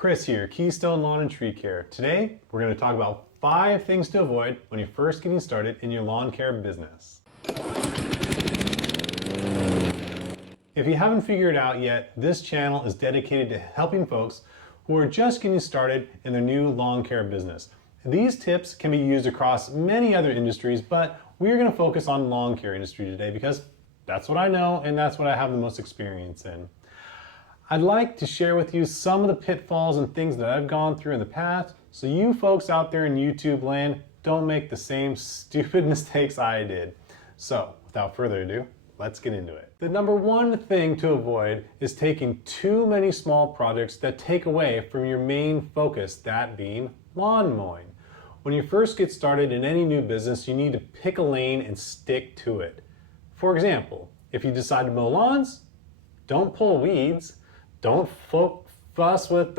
Chris here, Keystone Lawn and Tree Care. Today, we're going to talk about 5 things to avoid when you're first getting started in your lawn care business. If you haven't figured it out yet, this channel is dedicated to helping folks who are just getting started in their new lawn care business. These tips can be used across many other industries, but we're going to focus on lawn care industry today because that's what I know and that's what I have the most experience in. I'd like to share with you some of the pitfalls and things that I've gone through in the past so you folks out there in YouTube land don't make the same stupid mistakes I did. So without further ado, let's get into it. The number one thing to avoid is taking too many small projects that take away from your main focus, that being lawn mowing. When you first get started in any new business, you need to pick a lane and stick to it. For example, if you decide to mow lawns, don't pull weeds. Don't fuss with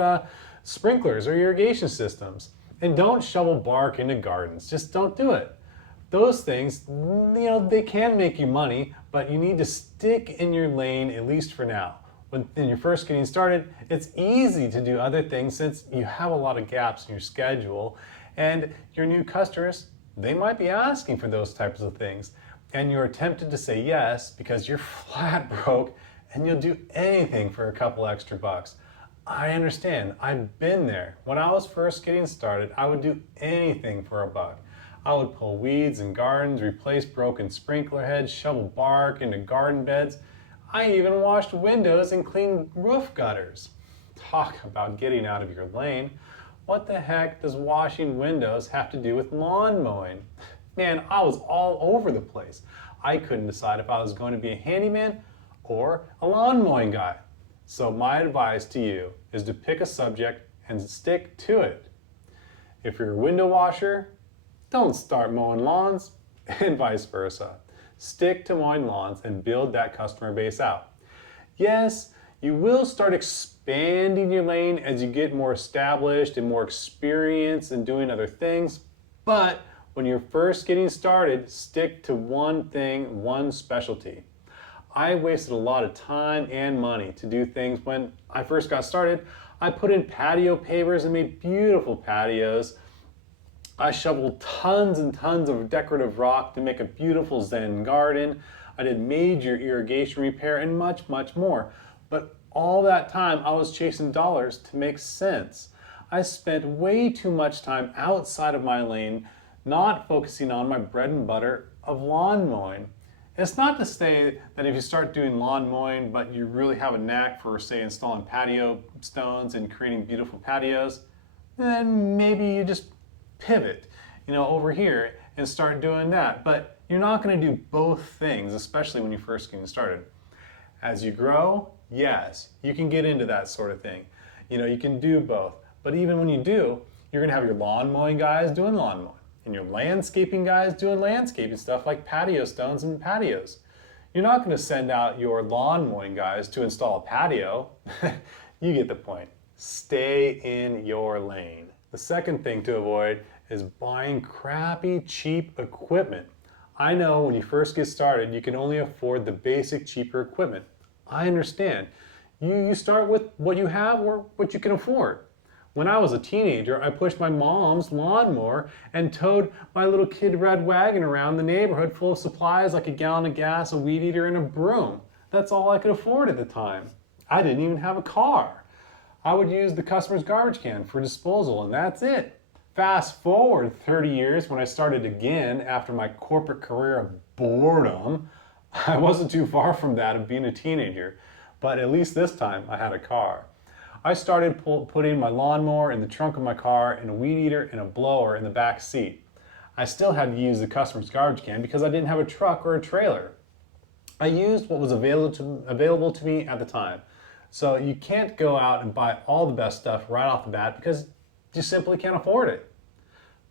sprinklers or irrigation systems. And don't shovel bark into gardens. Just don't do it. Those things, they can make you money, but you need to stick in your lane, at least for now. When you're first getting started, it's easy to do other things since you have a lot of gaps in your schedule. And your new customers, they might be asking for those types of things. And you're tempted to say yes because you're flat broke and you'll do anything for a couple extra bucks. I understand, I've been there. When I was first getting started, I would do anything for a buck. I would pull weeds in gardens, replace broken sprinkler heads, shovel bark into garden beds. I even washed windows and cleaned roof gutters. Talk about getting out of your lane. What the heck does washing windows have to do with lawn mowing? Man, I was all over the place. I couldn't decide if I was going to be a handyman or a lawn mowing guy. So my advice to you is to pick a subject and stick to it. If you're a window washer, don't start mowing lawns, and vice versa. Stick to mowing lawns and build that customer base out. Yes, you will start expanding your lane as you get more established and more experience in doing other things, but when you're first getting started, stick to one thing, one specialty. I wasted a lot of time and money to do things when I first got started. I put in patio pavers and made beautiful patios. I shoveled tons and tons of decorative rock to make a beautiful Zen garden. I did major irrigation repair and much, much more. But all that time I was chasing dollars to make sense. I spent way too much time outside of my lane, not focusing on my bread and butter of lawn mowing. It's not to say that if you start doing lawn mowing, but you really have a knack for, say, installing patio stones and creating beautiful patios, then maybe you just pivot, over here and start doing that. But you're not going to do both things, especially when you're first getting started. As you grow, yes, you can get into that sort of thing. You can do both. But even when you do, you're going to have your lawn mowing guys doing lawn mowing, and your landscaping guys doing landscaping stuff like patio stones and patios. You're not going to send out your lawn mowing guys to install a patio. You get the point. Stay in your lane. The second thing to avoid is buying crappy, cheap equipment. I know when you first get started, you can only afford the basic, cheaper equipment. I understand. You start with what you have or what you can afford. When I was a teenager, I pushed my mom's lawnmower and towed my little kid red wagon around the neighborhood full of supplies like a gallon of gas, a weed eater, and a broom. That's all I could afford at the time. I didn't even have a car. I would use the customer's garbage can for disposal, and that's it. Fast forward 30 years when I started again after my corporate career of boredom. I wasn't too far from that of being a teenager, but at least this time I had a car. I started putting my lawnmower in the trunk of my car and a weed eater and a blower in the back seat. I still had to use the customer's garbage can because I didn't have a truck or a trailer. I used what was available to me at the time. So you can't go out and buy all the best stuff right off the bat because you simply can't afford it.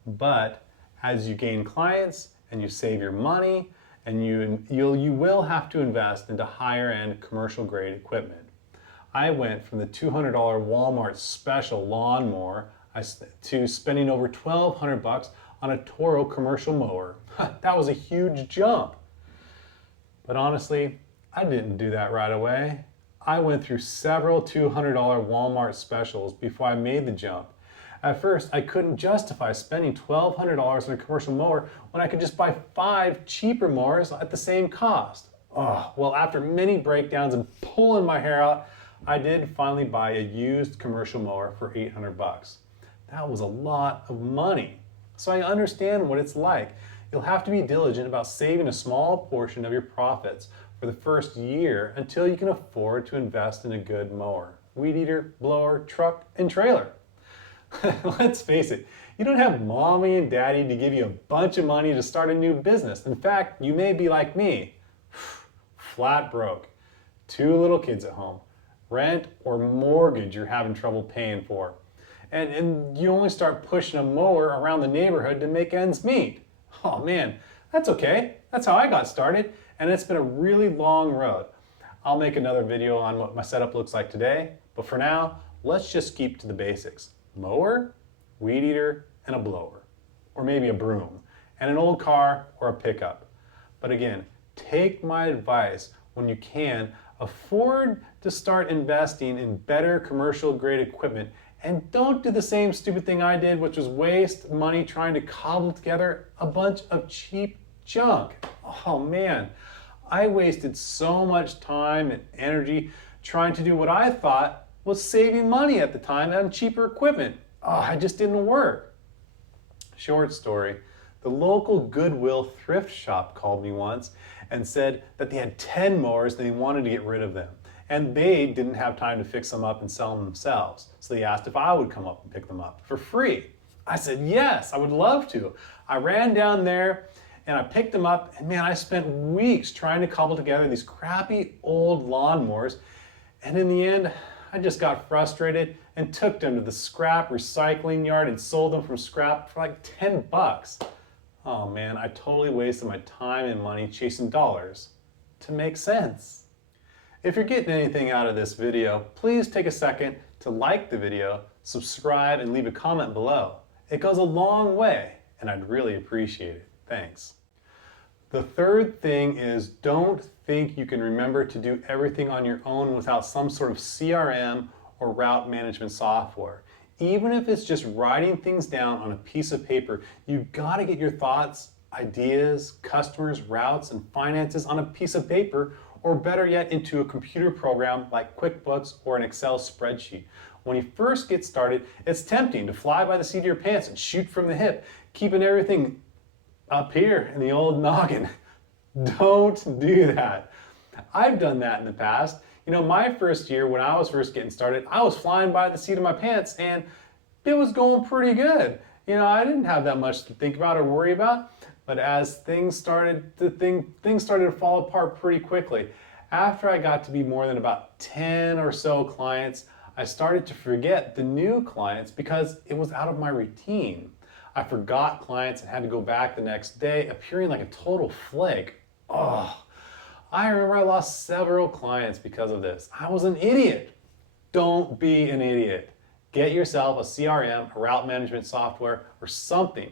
But as you gain clients and you save your money, and you will have to invest into higher end commercial grade equipment. I went from the $200 Walmart special lawnmower to spending over $1,200 on a Toro commercial mower. That was a huge jump. But honestly, I didn't do that right away. I went through several $200 Walmart specials before I made the jump. At first, I couldn't justify spending $1,200 on a commercial mower when I could just buy 5 cheaper mowers at the same cost. Oh, well, after many breakdowns and pulling my hair out, I did finally buy a used commercial mower for $800. That was a lot of money. So I understand what it's like. You'll have to be diligent about saving a small portion of your profits for the first year until you can afford to invest in a good mower, weed eater, blower, truck, and trailer. Let's face it, you don't have mommy and daddy to give you a bunch of money to start a new business. In fact, you may be like me, flat broke, 2 little kids at home, rent or mortgage you're having trouble paying for. And you only start pushing a mower around the neighborhood to make ends meet. Oh man, that's okay. That's how I got started, and it's been a really long road. I'll make another video on what my setup looks like today, but for now, let's just keep to the basics. Mower, weed eater, and a blower. Or maybe a broom, and an old car or a pickup. But again, take my advice when you can, afford to start investing in better commercial grade equipment, and don't do the same stupid thing I did, which was waste money trying to cobble together a bunch of cheap junk. Oh man, I wasted so much time and energy trying to do what I thought was saving money at the time on cheaper equipment. Oh, it just didn't work. Short story, the local Goodwill thrift shop called me once and said that they had 10 mowers and they wanted to get rid of them. And they didn't have time to fix them up and sell them themselves. So they asked if I would come up and pick them up for free. I said, yes, I would love to. I ran down there and I picked them up, and man, I spent weeks trying to cobble together these crappy old lawnmowers. And in the end, I just got frustrated and took them to the scrap recycling yard and sold them from scrap for like 10 bucks. Oh man, I totally wasted my time and money chasing dollars to make sense. If you're getting anything out of this video, please take a second to like the video, subscribe, and leave a comment below. It goes a long way, and I'd really appreciate it. Thanks. The third thing is, don't think you can remember to do everything on your own without some sort of CRM or route management software. Even if it's just writing things down on a piece of paper, you've got to get your thoughts, ideas, customers, routes, and finances on a piece of paper, or better yet, into a computer program like QuickBooks or an Excel spreadsheet. When you first get started, it's tempting to fly by the seat of your pants and shoot from the hip, keeping everything up here in the old noggin. Don't do that. I've done that in the past. You know, my first year when I was first getting started, I was flying by the seat of my pants and it was going pretty good. You know, I didn't have that much to think about or worry about. But as things started to fall apart pretty quickly. After I got to be more than about 10 or so clients, I started to forget the new clients because it was out of my routine. I forgot clients and had to go back the next day, appearing like a total flake. Oh, I remember I lost several clients because of this. I was an idiot. Don't be an idiot. Get yourself a CRM, a route management software, or something.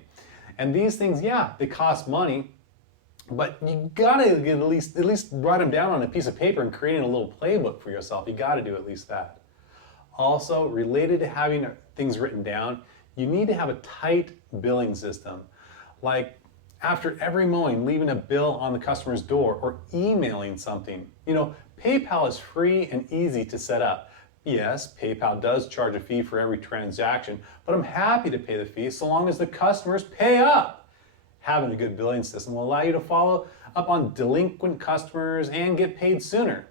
And these things, yeah, they cost money, but you gotta get at least write them down on a piece of paper and creating a little playbook for yourself. You gotta do at least that. Also, related to having things written down, you need to have a tight billing system. Like after every mowing, leaving a bill on the customer's door or emailing something. You know, PayPal is free and easy to set up. Yes, PayPal does charge a fee for every transaction, but I'm happy to pay the fee so long as the customers pay up. Having a good billing system will allow you to follow up on delinquent customers and get paid sooner.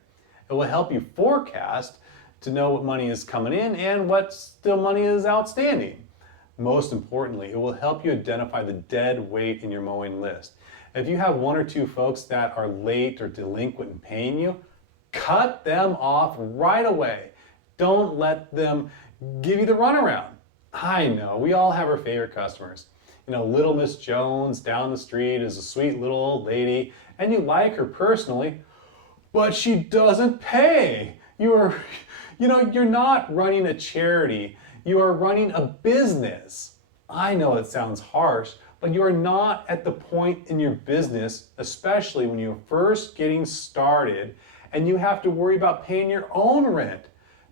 It will help you forecast to know what money is coming in and what still money is outstanding. Most importantly, it will help you identify the dead weight in your mowing list. If you have 1 or 2 folks that are late or delinquent in paying you, cut them off right away. Don't let them give you the runaround. I know, we all have our favorite customers. You know, little Miss Jones down the street is a sweet little old lady, and you like her personally, but she doesn't pay. You're not running a charity. You are running a business. I know it sounds harsh, but you are not at the point in your business, especially when you're first getting started, and you have to worry about paying your own rent,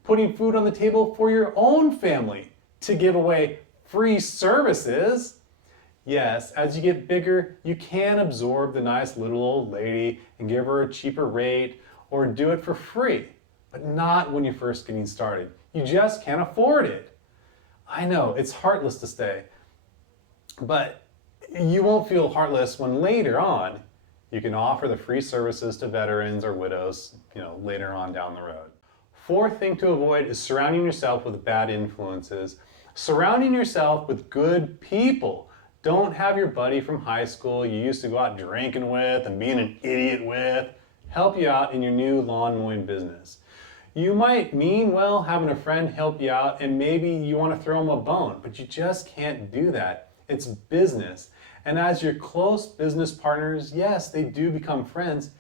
putting food on the table for your own family, to give away free services. Yes, as you get bigger, you can absorb the nice little old lady and give her a cheaper rate or do it for free, but not when you're first getting started. You just can't afford it. I know, it's heartless to say, but you won't feel heartless when later on you can offer the free services to veterans or widows, later on down the road. Fourth thing to avoid is surrounding yourself with bad influences. Surrounding yourself with good people. Don't have your buddy from high school you used to go out drinking with and being an idiot with help you out in your new lawn mowing business. You might mean well having a friend help you out and maybe you want to throw them a bone, but you just can't do that. It's business. And as your close business partners, yes, they do become friends.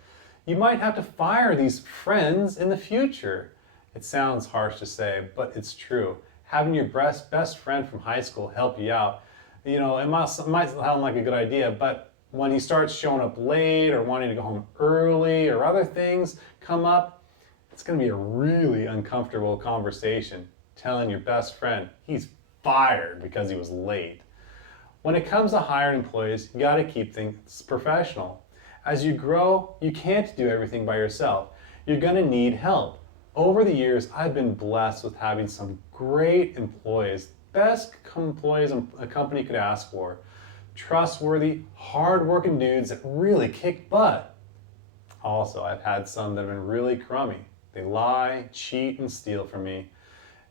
You might have to fire these friends in the future. It sounds harsh to say, but it's true. Having your best friend from high school help you out, it might sound like a good idea, but when he starts showing up late or wanting to go home early or other things come up, it's going to be a really uncomfortable conversation telling your best friend he's fired because he was late. When it comes to hiring employees, you got to keep things professional. As you grow, you can't do everything by yourself. You're going to need help. Over the years, I've been blessed with having some great employees, best employees a company could ask for. Trustworthy, hard-working dudes that really kick butt. Also, I've had some that have been really crummy. They lie, cheat, and steal from me.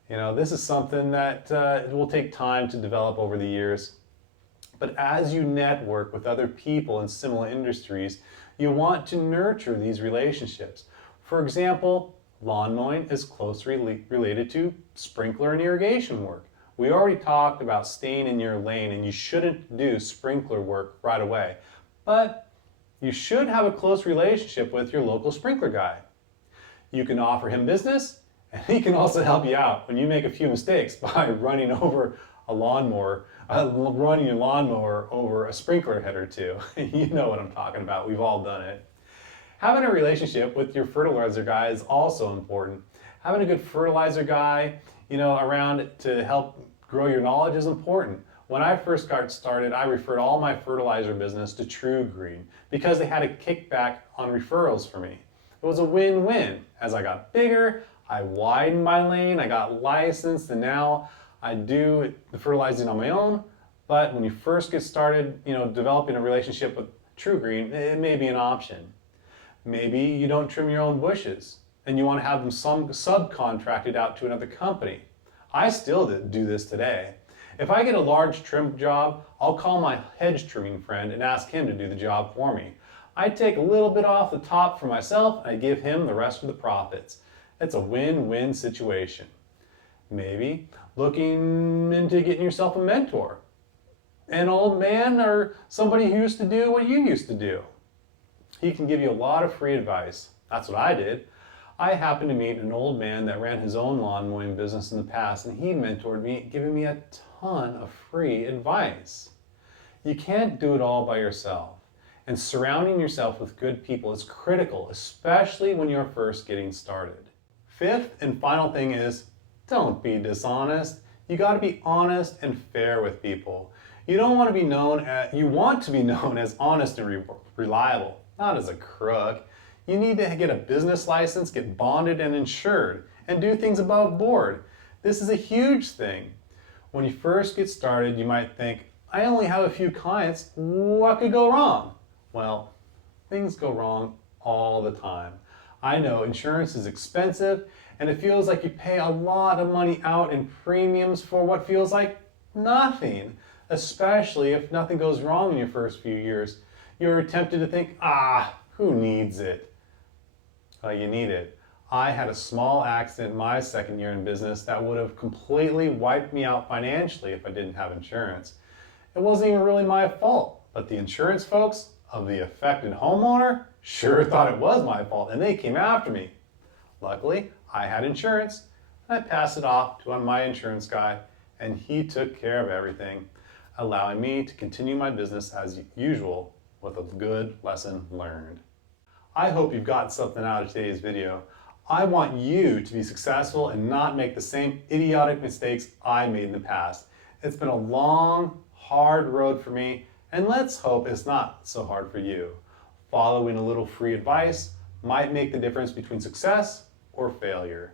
This is something that it will take time to develop over the years. But as you network with other people in similar industries, you want to nurture these relationships. For example, lawn mowing is closely related to sprinkler and irrigation work. We already talked about staying in your lane and you shouldn't do sprinkler work right away. But you should have a close relationship with your local sprinkler guy. You can offer him business and he can also help you out when you make a few mistakes by running over running your lawnmower over a sprinkler head or two. You know what I'm talking about. We've all done it. Having a relationship with your fertilizer guy is also important. Having a good fertilizer guy, around to help grow your knowledge is important. When I first got started, I referred all my fertilizer business to True Green because they had a kickback on referrals for me. It was a win-win. As I got bigger, I widened my lane, I got licensed, and now I do the fertilizing on my own. But when you first get started, developing a relationship with True Green, it may be an option. Maybe you don't trim your own bushes and you want to have them subcontracted out to another company. I still do this today. If I get a large trim job, I'll call my hedge trimming friend and ask him to do the job for me. I take a little bit off the top for myself and I give him the rest of the profits. It's a win-win situation. Maybe looking into getting yourself a mentor. An old man or somebody who used to do what you used to do. He can give you a lot of free advice. That's what I did. I happened to meet an old man that ran his own lawn mowing business in the past, and he mentored me, giving me a ton of free advice. You can't do it all by yourself, and surrounding yourself with good people is critical, especially when you're first getting started. Fifth and final thing is, don't be dishonest. You got to be honest and fair with people. You want to be known as honest and reliable, not as a crook. You need to get a business license, get bonded and insured, and do things above board. This is a huge thing. When you first get started, you might think, I only have a few clients, what could go wrong? Well, things go wrong all the time. I know insurance is expensive, and it feels like you pay a lot of money out in premiums for what feels like nothing, especially if nothing goes wrong in your first few years. You're tempted to think, who needs it? You need it. I had a small accident my second year in business that would have completely wiped me out financially if I didn't have insurance. It wasn't even really my fault, but the insurance folks of the affected homeowner sure thought it was my fault, and they came after me. Luckily, I had insurance, and I passed it off to my insurance guy, and he took care of everything, allowing me to continue my business as usual with a good lesson learned. I hope you've got something out of today's video. I want you to be successful and not make the same idiotic mistakes I made in the past. It's been a long, hard road for me, and let's hope it's not so hard for you. Following a little free advice might make the difference between success or failure.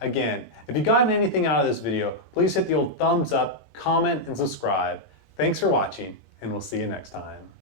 Again, if you got anything out of this video, please hit the old thumbs up, comment, and subscribe. Thanks for watching, and we'll see you next time.